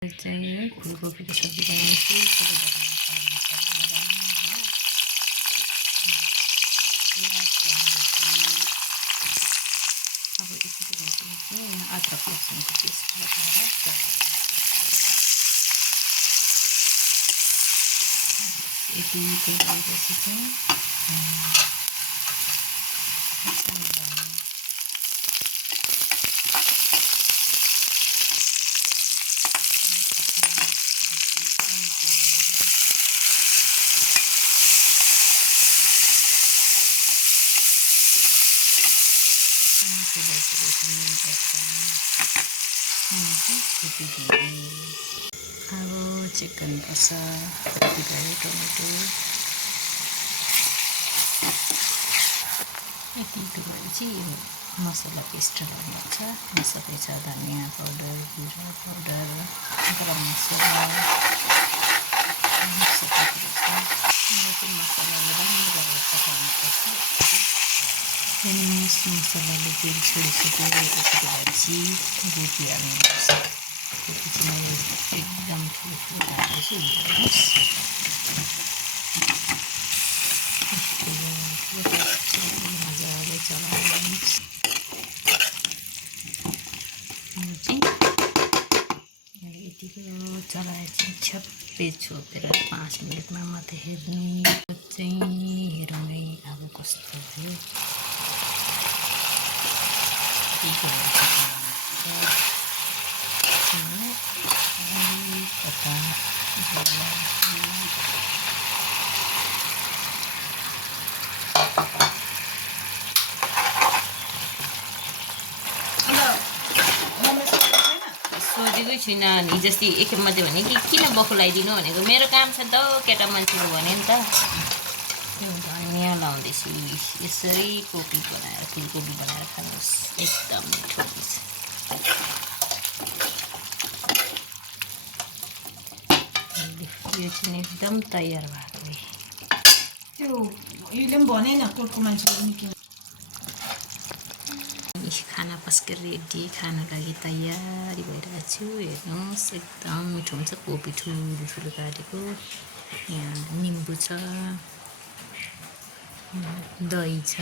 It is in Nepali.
चाहिँ फुलकोपीको सब्जी बनाउँछु। अब यति बेलासम्म चाहिँ अदरक लसुनको पेस्ट लगाएर यति भएपछि चाहिँ अब चेक गर्नुपर्छ कति भयो टमेटो यति भएपछि मसला पेस्ट गर्नुपर्छ। मसला छ धनियाँ पाउडर, जिरा पाउडर, गरम मसला मसलाले राम्रो गरेर पकाउनुपर्छ। मसलाले तेल छोडिसक्यो यति भएपछि रोटी हाल्नुपर्छ। त्यसपछि मैले एकदम ठुलो हाल्दैछु हेर्नुहोस्। मजाले चलाउनुहोस्। यतिको चलाएर चाहिँ छ्याप्पै छोपेर 5 मिनटमा मात्रै हेर्ने चाहिँ हेरौँ है अब कस्तो थियो। सोधेकै छुइनँ हिजोस्ति एकखेप मात्रै भने कि किन बखुलाइदिनु भनेको मेरो काम छ नि त केटा मान्छेको भने नि त। धनियाँ लाउँदैछु यसरी कोपी बनाएर फुलकोपी बनाएर खानुहोस् एकदम मिठो हुन्छ। यो चाहिँ एकदम तयार भएको त्यो यसले पनि भनेन कोटको मान्छेले नि किन। खाना पस्केर रेडी खाना लागि तयारी भइरहेको छु। हेर्नुहोस् एकदम मिठो हुन्छ। कोपी ठुलो ठुलो काटेको, यहाँ निम्बु छ, दही छ।